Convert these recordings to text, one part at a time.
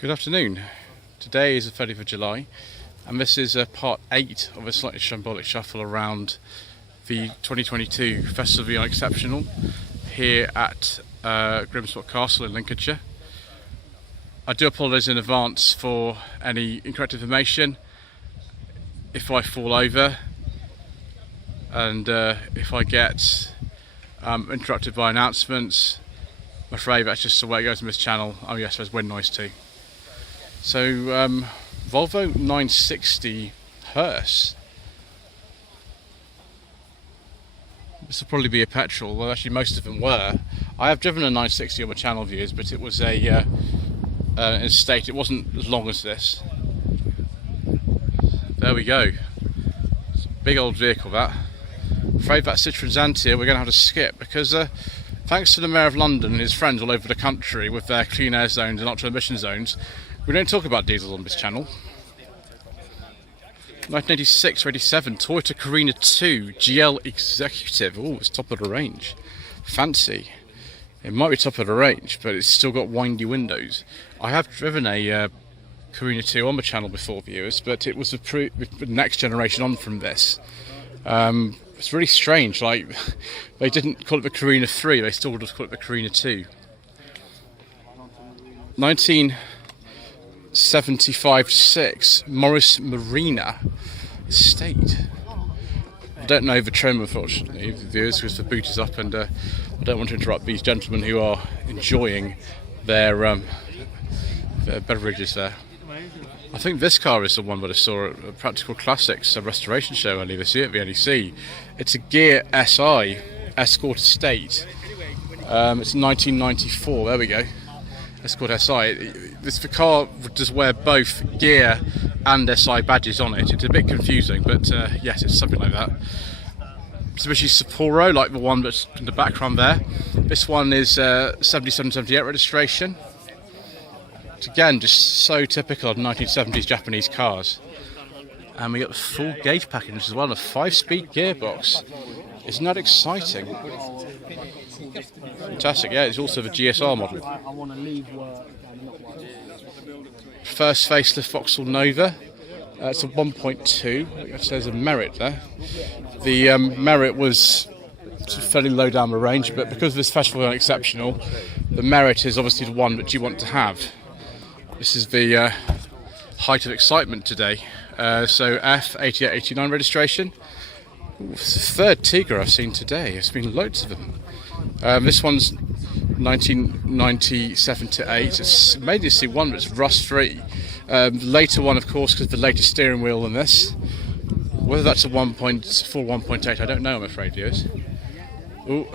Good afternoon. Today is the 30th of July and this is part 8 of a Slightly Shambolic Shuffle around the 2022 Festival of the Unexceptional here at Grimsthorpe Castle in Lincolnshire. I do apologise in advance for any incorrect information if I fall over and if I get interrupted by announcements. I'm afraid that's just the way it goes on this channel. Oh yes, there's wind noise too. So Volvo 960 hearse. This will probably be a petrol. Well, actually most of them were. I have driven a 960 on my channel views, but it was a estate. It wasn't as long as this. There we go. It's a big old vehicle that. I'm afraid that Citroen Xantia we're going to have to skip because thanks to the Mayor of London and his friends all over the country with their clean air zones and ultra emission zones, we don't talk about diesels on this channel. 1986 or 87 Toyota Carina II GL Executive. Oh, it's top of the range. Fancy. It might be top of the range, but it's still got windy windows. I have driven a Carina II on the channel before, viewers, but it was the next generation on from this. It's really strange, like they didn't call it the Carina 3, they still just call it the Carina 2. 1975-6 Morris Marina estate. I don't know the trim, unfortunately, viewers, because the boot is up and I don't want to interrupt these gentlemen who are enjoying their beverages there. I think this car is the one that I saw at Practical Classics, a restoration show earlier this year at the NEC. It's a Gear SI Escort Estate. It's 1994. There we go. Escort SI. The car does wear both Gear and SI badges on it. It's a bit confusing, but yes, it's something like that. Mitsubishi Sapporo, like the one that's in the background there. This one is 7778 registration. Again, just so typical of 1970s Japanese cars. And we got the full gauge package as well, a 5-speed gearbox. Isn't that exciting? Fantastic, yeah, it's also the GSR model. First facelift Vauxhall Nova. It's a 1.2, it says a Merit there. The Merit was fairly low down the range, but because of this festival Unexceptional, the Merit is obviously the one that you want to have. This is the height of excitement today. So F8889 registration. Ooh, it's the third Tigra I've seen today. There's been loads of them. This one's 1997-8. It's made this one that's rust-free. Later one, of course, because the latest steering wheel than this. Whether that's a 1.8, I don't know, I'm afraid, viewers. Ooh,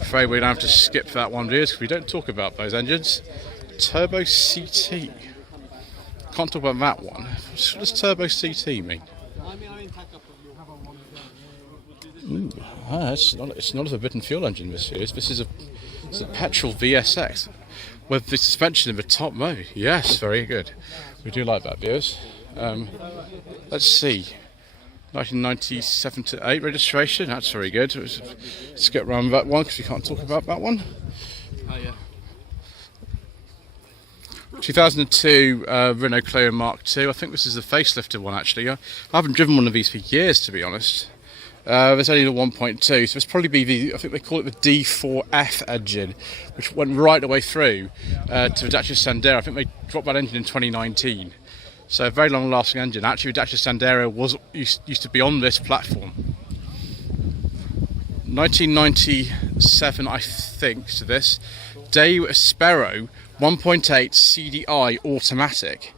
afraid we're going to have to skip that one, viewers, because we don't talk about those engines. Turbo CT. Can't talk about that one. What does Turbo CT mean? Ooh, it's not a forbidden fuel engine, this is. This is a petrol VSX with the suspension in the top mode. Yes, very good. We do like that, viewers. Let's see. 1997-8 registration. That's very good. Let's get around that one because we can't talk about that one. Oh yeah. 2002 Renault Clio Mark II. I think this is the facelifted one actually. I haven't driven one of these for years, to be honest. There's only the 1.2, so it's probably be I think they call it the D4F engine, which went right the way through to the Dacia Sandero. I think they dropped that engine in 2019. So a very long-lasting engine. Actually, the Dacia Sandero used to be on this platform. 1997, I think, to this. Daewoo Espero 1.8 CDI automatic.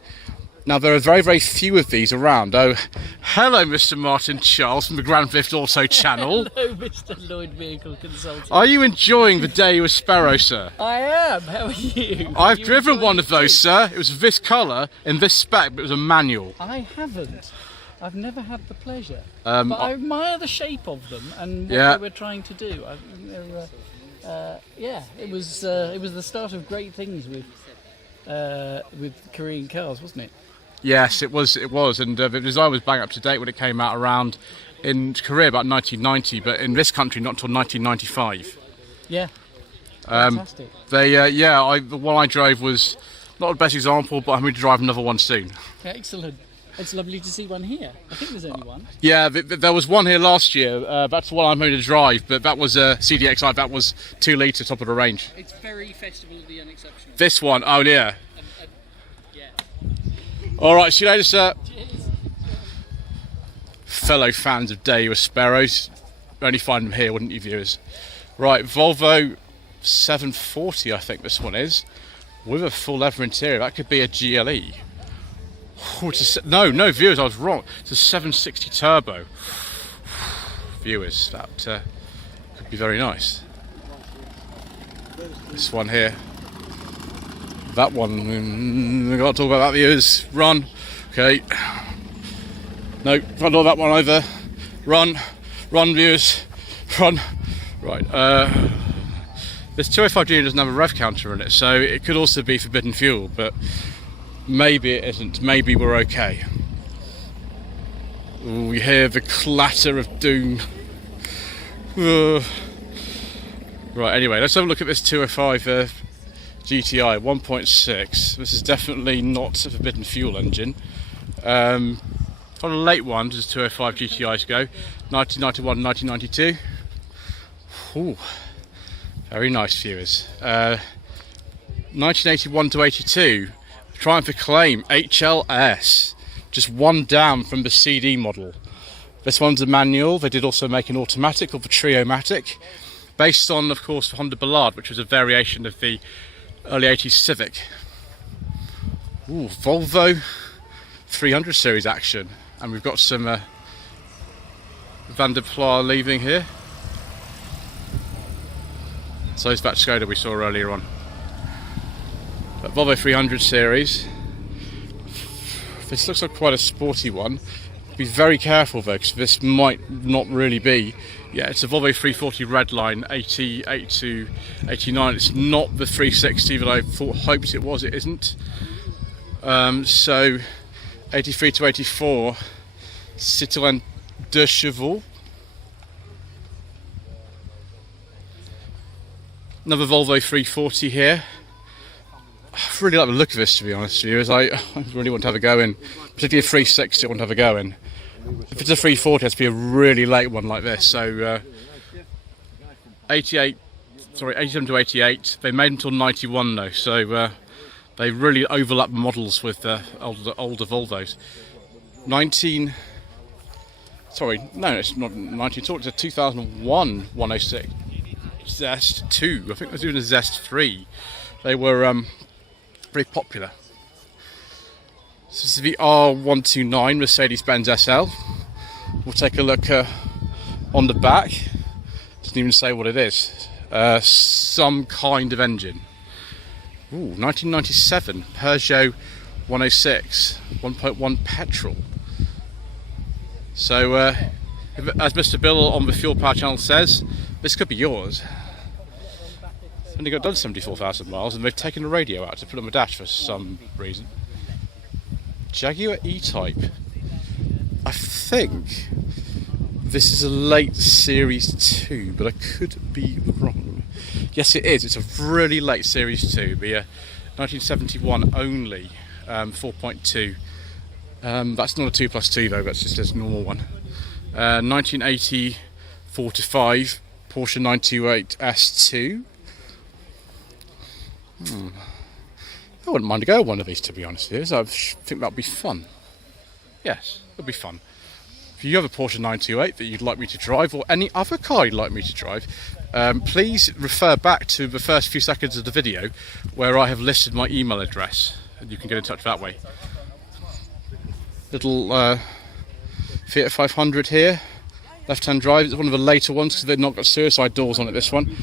Now there are very, very few of these around. Oh, hello Mr. Martin Charles from the Grand Theft Auto channel. Hello Mr. Lloyd Vehicle Consultant. Are you enjoying the Daewoo Espero, sir? I am, how are you? I've driven one of those, sir. It was this colour, in this spec, but it was a manual. I haven't. I've never had the pleasure. But I admire the shape of them and what they were trying to do. Yeah, it was the start of great things with Korean cars, wasn't it? Yes, it was, and the design was bang up to date when it came out around in Korea about 1990, but in this country not until 1995. Yeah, fantastic. The one I drove was Not the best example, but I'm going to drive another one soon. Excellent. It's lovely to see one here. I think there's only one. Yeah, there was one here last year. That's the one I'm going to drive, but that was a CDXI. That was 2 litre, top of the range. It's very Festival of the Unexceptional. This one, oh yeah. Yeah. All right, see you later, sir. Cheers. Fellow fans of Daewoo Sparrows, only find them here, wouldn't you, viewers? Right, Volvo 740, I think this one is, with a full leather interior. That could be a GLE. Oh, no, viewers, I was wrong. It's a 760 turbo. Viewers, that could be very nice. This one here. That one, we've got to talk about that, viewers. Run. Okay. No, can't do that one either. Run, viewers, run. Right, this 205 Junior doesn't have a rev counter in it, so it could also be forbidden fuel, but maybe it isn't. Maybe we're okay. Ooh, we hear the clatter of doom. Right, anyway, let's have a look at this 205 GTI 1.6. This is definitely not a forbidden fuel engine. On a late one, just 205 GTIs go, 1991 and 1992. Ooh, very nice, viewers. 1981 to 82, Triumph Acclaim HLS, just one down from the CD model. This one's a manual. They did also make an automatic called the Triomatic, based on, of course, the Honda Ballade, which was a variation of the early 80s Civic. Ooh, Volvo 300 series action. And we've got some Van der Pla leaving here. So it's that Skoda we saw earlier on. But Volvo 300 series. This looks like quite a sporty one. Be very careful though, because this might not really be. Yeah, it's a Volvo 340 Redline 88 to 89. It's not the 360 that I hoped it was. It isn't. So 83 to 84, Citroën 2 chevaux. Another Volvo 340 here. I really like the look of this, to be honest with you, as I really want to have a go in. Particularly a 360 I want to have a go in. If it's a 340, it has to be a really late one like this. So 87 to 88. They made until 91 though, so they really overlap models with older Volvos. It's not 19, it's a 2001 106 Zest 2. I think they're doing a Zest 3. They were very popular. This is the R129 Mercedes-Benz Sl. We'll take a look on the back. Doesn't even say what it is. Some kind of engine. Ooh, 1997 Peugeot 106 1.1 petrol. So, as Mr. Bill on the Fuel Power channel says, this could be yours. It's only done 74,000 miles, and they've taken the radio out to put on the dash for some reason. Jaguar E-Type. I think this is a late Series 2, but I could be wrong. Yes, it is. It's a really late Series 2. It'll be a 1971 only, 4.2. That's not a 2+2 though. That's just a normal one. 1980 4-5 Porsche 928 S2. I wouldn't mind to go one of these, to be honest with you. I think that'd be fun. Yes, it'd be fun. If you have a Porsche 928 that you'd like me to drive, or any other car you'd like me to drive, please refer back to the first few seconds of the video where I have listed my email address, and you can get in touch that way. Little Fiat 500 here, left-hand drive. It's one of the later ones because they've not got suicide doors on it, this one.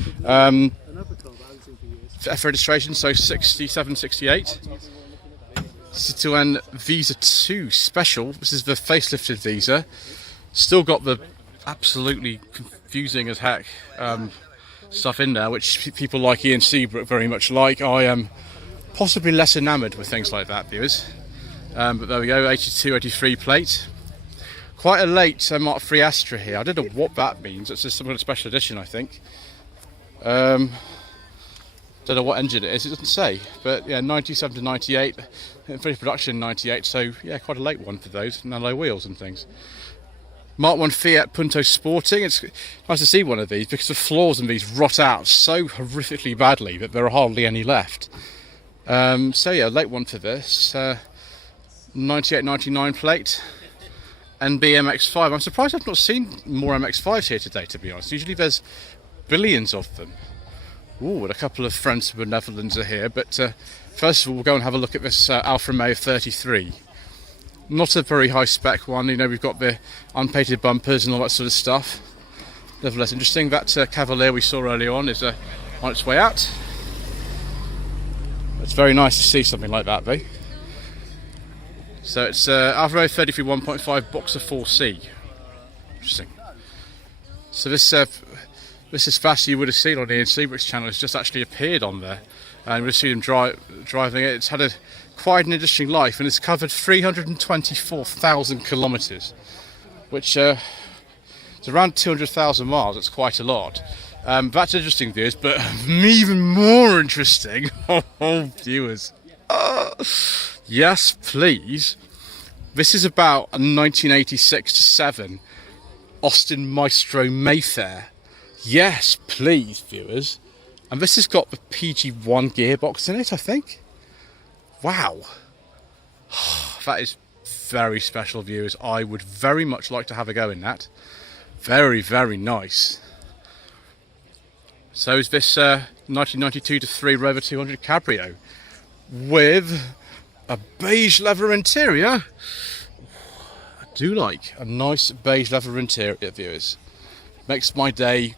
F registration, so 67, 68. Citroën Visa 2 Special. This is the facelifted Visa. Still got the absolutely confusing as heck stuff in there, which people like Ian Seabrook very much like. I am possibly less enamoured with things like that, viewers. But there we go, 82, 83 plate. Quite a late Mark III Astra here. I don't know what that means. It's just some kind of special edition, I think. Don't know what engine it is, it doesn't say. But yeah, 97 to 98, finished production in 98, so yeah, quite a late one for those, and alloy wheels and things. Mark 1 Fiat Punto Sporting. It's nice to see one of these because the floors in these rot out so horrifically badly that there are hardly any left. So yeah, late one for this. 98-99 plate. NB MX-5. I'm surprised I've not seen more MX-5s here today, to be honest. Usually there's billions of them. Ooh, and a couple of friends from the Netherlands are here, but first of all we'll go and have a look at this Alfa Romeo 33. Not a very high spec one, you know, we've got the unpainted bumpers and all that sort of stuff. Nevertheless interesting. That Cavalier we saw earlier on is on its way out. It's very nice to see something like that though. So it's Alfa Romeo 33 1.5 Boxer 4C. Interesting. So this is fast you would have seen on Ian Seabrick's channel. It's just actually appeared on there, and we'll see him driving it. It's had quite an interesting life, and it's covered 324,000 kilometres, which is around 200,000 miles. It's quite a lot. That's interesting, viewers, but even more interesting, viewers. Yes, please. This is about a 1986-7 Austin Maestro Mayfair. Yes, please, viewers. And this has got the PG1 gearbox in it, I think. Wow. That is very special, viewers. I would very much like to have a go in that. Very, very nice. So is this 1992-3 Rover 200 Cabrio with a beige leather interior. I do like a nice beige leather interior, viewers. Makes my day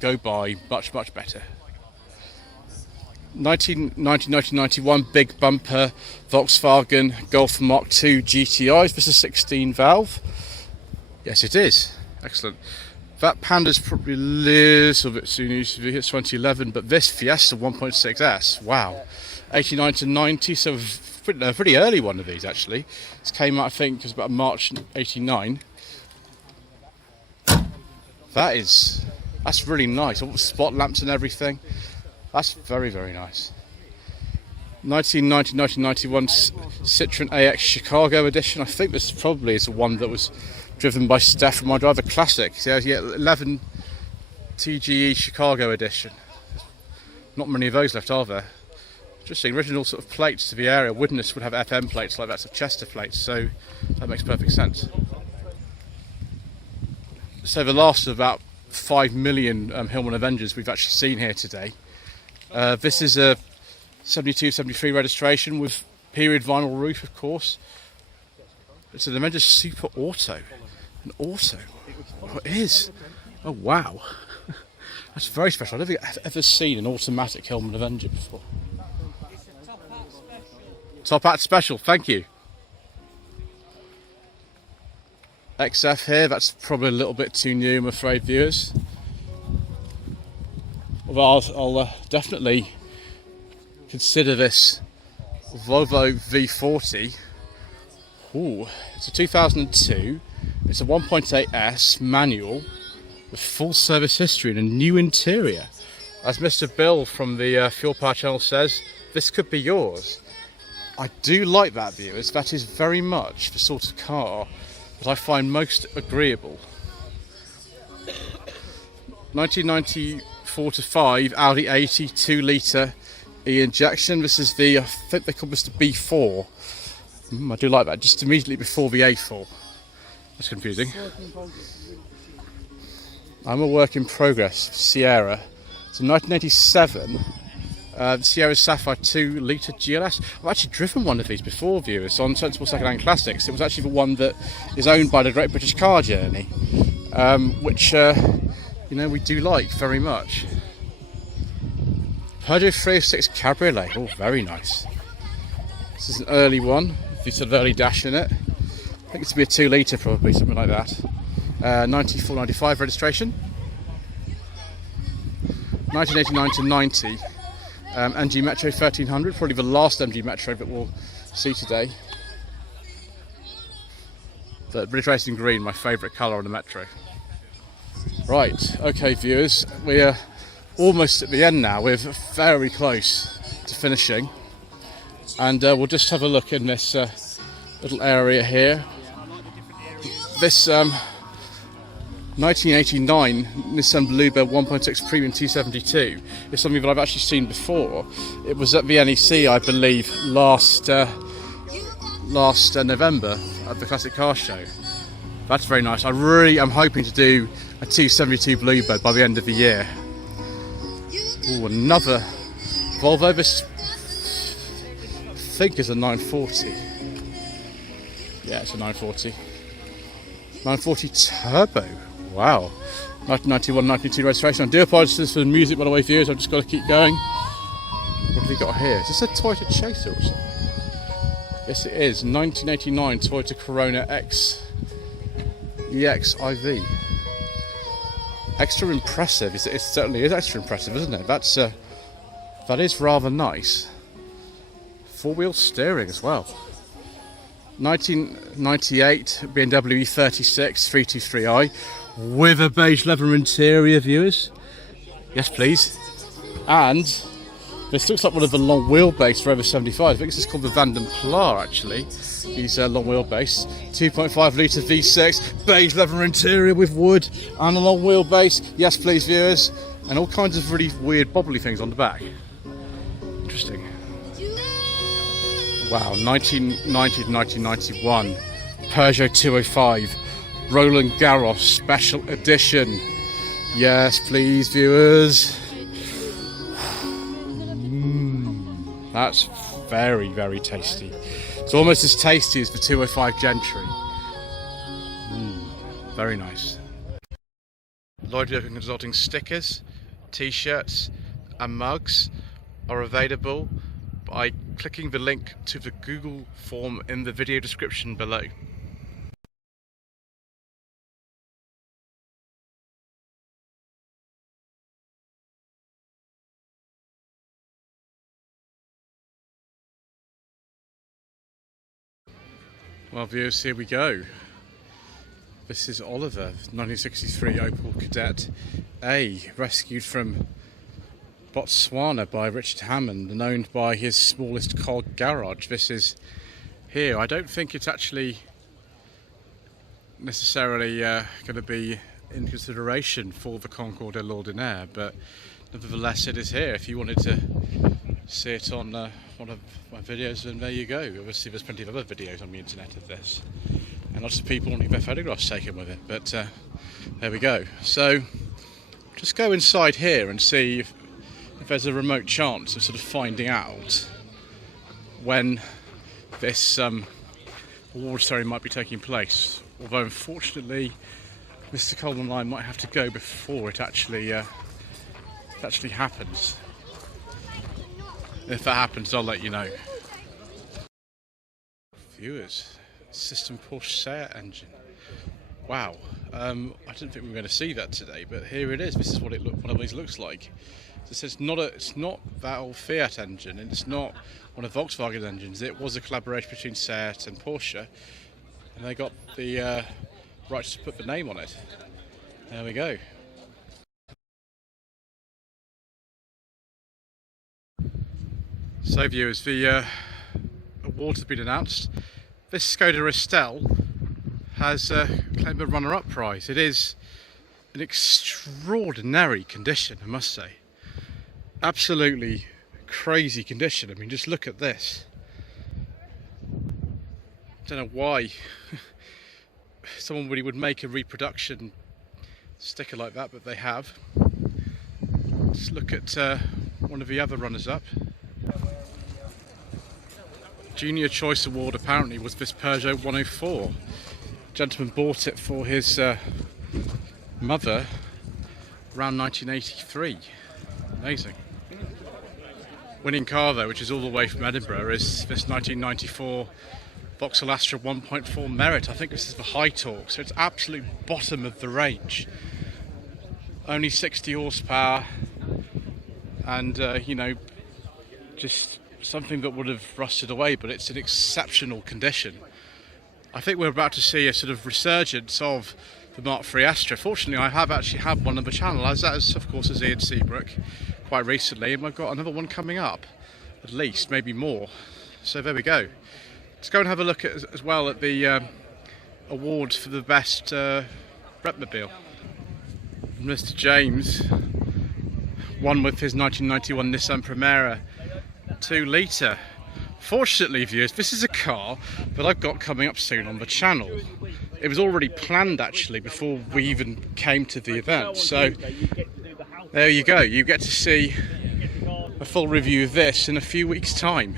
go by much, much better. 1991 big bumper Volkswagen Golf Mark II GTIs. This is 16 valve. Yes, it is. Excellent. That Panda's probably a little bit soon. It's 2011, but this Fiesta 1.6S. Wow. 89 to 90, so a pretty early one of these actually. This came out, I think, it was about March 89. That's really nice. All the spot lamps and everything. That's very, very nice. 1990-1991 Citroen AX Chicago Edition. I think this probably is the one that was driven by Steph from my driver classic. So yeah, 11 TGE Chicago Edition. Not many of those left, are there? Interesting. Original sort of plates to the area. Woodness would have FM plates like that, so Chester plates. So that makes perfect sense. So the last of about 5 million Hillman Avengers we've actually seen here today. This is a 72-73 registration with period vinyl roof, of course. It's an Avenger Super Auto. An auto? Oh, it is. Oh wow. That's very special. I don't think I've ever seen an automatic Hillman Avenger before. Top Hat Special, thank you. XF here, that's probably a little bit too new, I'm afraid, viewers. Although I'll definitely consider this Volvo V40. Ooh, it's a 2002. It's a 1.8S manual with full service history and a new interior. As Mr. Bill from the Fuel Power channel says, this could be yours. I do like that, viewers. That is very much the sort of car that I find most agreeable. 1994 to 5 Audi 80 2-litre E-injection. This is the, I think they call this the B4. I do like that, just immediately before the A4. That's confusing. I'm a work in progress, Sierra. It's a 1987 Sierra Sapphire 2-litre GLS. I've actually driven one of these before, viewers, on Sensible Second-Hand Classics. It was actually the one that is owned by the Great British Car Journey, which, you know, we do like very much. Peugeot 306 Cabriolet. Oh, very nice. This is an early one, with a sort of early dash in it. I think it's to be a 2-litre probably, something like that. 94-95 registration. 1989 to 90. MG Metro 1300, probably the last MG Metro that we'll see today. The British Racing Green, my favourite colour on the Metro. Right, okay viewers, we are almost at the end now. We're very close to finishing, and we'll just have a look in this little area here. This 1989 Nissan Bluebird 1.6 Premium T72 is something that I've actually seen before. It was at the NEC, I believe, last November at the Classic Car Show. That's very nice. I really am hoping to do a T72 Bluebird by the end of the year. Ooh, another Volvo. This I think is a 940. Yeah, it's a 940. 940 Turbo. Wow. 1991, 1992 registration. I do apologise for the music, by the way, viewers. I've just got to keep going. What have we got here? Is this a Toyota Chaser or something? Yes, it is. 1989 Toyota Carina EX-IV. Extra impressive. It certainly is extra impressive, isn't it? That is rather nice. Four-wheel steering as well. 1998 BMW E36 323i with a beige leather interior, viewers. Yes, please. And this looks like one of the long wheelbase for over 75. I think this is called the Van den Pla, actually. These long wheelbase. 2.5 litre V6, beige leather interior with wood and a long wheelbase. Yes, please, viewers. And all kinds of really weird bobbly things on the back. Interesting. Wow, 1990 to 1991, Peugeot 205, Roland Garros Special Edition. Yes, please, viewers. That's very, very tasty. It's almost as tasty as the 205 Gentry. Very nice. Lloyd Consulting stickers, t-shirts and mugs are available by clicking the link to the Google form in the video description below. Well, viewers, here we go. This is Oliver, 1963 Opel Kadett A, rescued from Botswana by Richard Hammond and owned by his smallest cog garage. This is here. I don't think it's actually necessarily going to be in consideration for the Concours de l'Ordinaire, but nevertheless it is here. If you wanted to see it on one of my videos, then there you go. Obviously there's plenty of other videos on the internet of this, and lots of people wanting their photographs taken with it, but there we go. So just go inside here and see if there's a remote chance of sort of finding out when this award ceremony might be taking place. Although unfortunately Mr. Coleman and I might have to go before it actually happens. If that happens, I'll let you know. Viewers, system Porsche Seat engine. Wow, I didn't think we were going to see that today, but here it is. This is what one of these looks like. So it's not that old Fiat engine, and it's not one of Volkswagen's engines. It was a collaboration between Seat and Porsche, and they got the rights to put the name on it. There we go. So viewers, the award has been announced. This Skoda Estelle has claimed a runner-up prize. It is an extraordinary condition, I must say. Absolutely crazy condition. I mean, just look at this. I don't know why someone really would make a reproduction sticker like that, but they have. Let's look at one of the other runners-up. Junior Choice Award apparently was this Peugeot 104. Gentleman bought it for his mother around 1983. Amazing. Winning car though, which is all the way from Edinburgh, is this 1994 Vauxhall Astra 1.4 Merit. I think this is the high torque, so it's absolute bottom of the range. Only 60 horsepower, and you know, just something that would have rusted away, but it's in exceptional condition. I think we're about to see a sort of resurgence of the Mark III Astra. Fortunately, I have actually had one on the channel, as of course as Ian Seabrook, quite recently, and I've got another one coming up, at least, maybe more. So there we go. Let's go and have a look at, as well at the awards for the best repmobile. Mr. James won with his 1991 Nissan Primera 2 litre. Fortunately, viewers, this is a car that I've got coming up soon on the channel. It was already planned actually before we even came to the event, so there you go. You get to see a full review of this in a few weeks' time.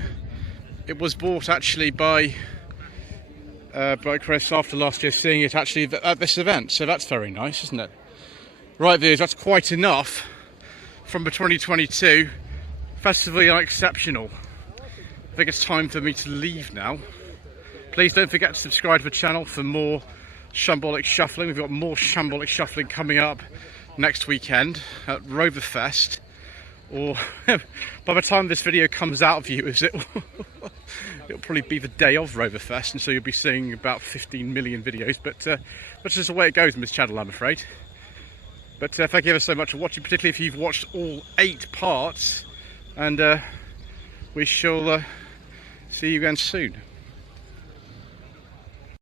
It was bought actually by Chris after last year seeing it actually at this event, so that's very nice, isn't it? Right, viewers, that's quite enough from the 2022 Festival Unexceptional. I think it's time for me to leave now. Please don't forget to subscribe to the channel for more shambolic shuffling. We've got more shambolic shuffling coming up next weekend at Roverfest, or by the time this video comes out, viewers, it'll probably be the day of Roverfest, and so you'll be seeing about 15 million videos, but that's just the way it goes in this channel, I'm afraid. But thank you ever so much for watching, particularly if you've watched all 8 parts, and we shall see you again soon.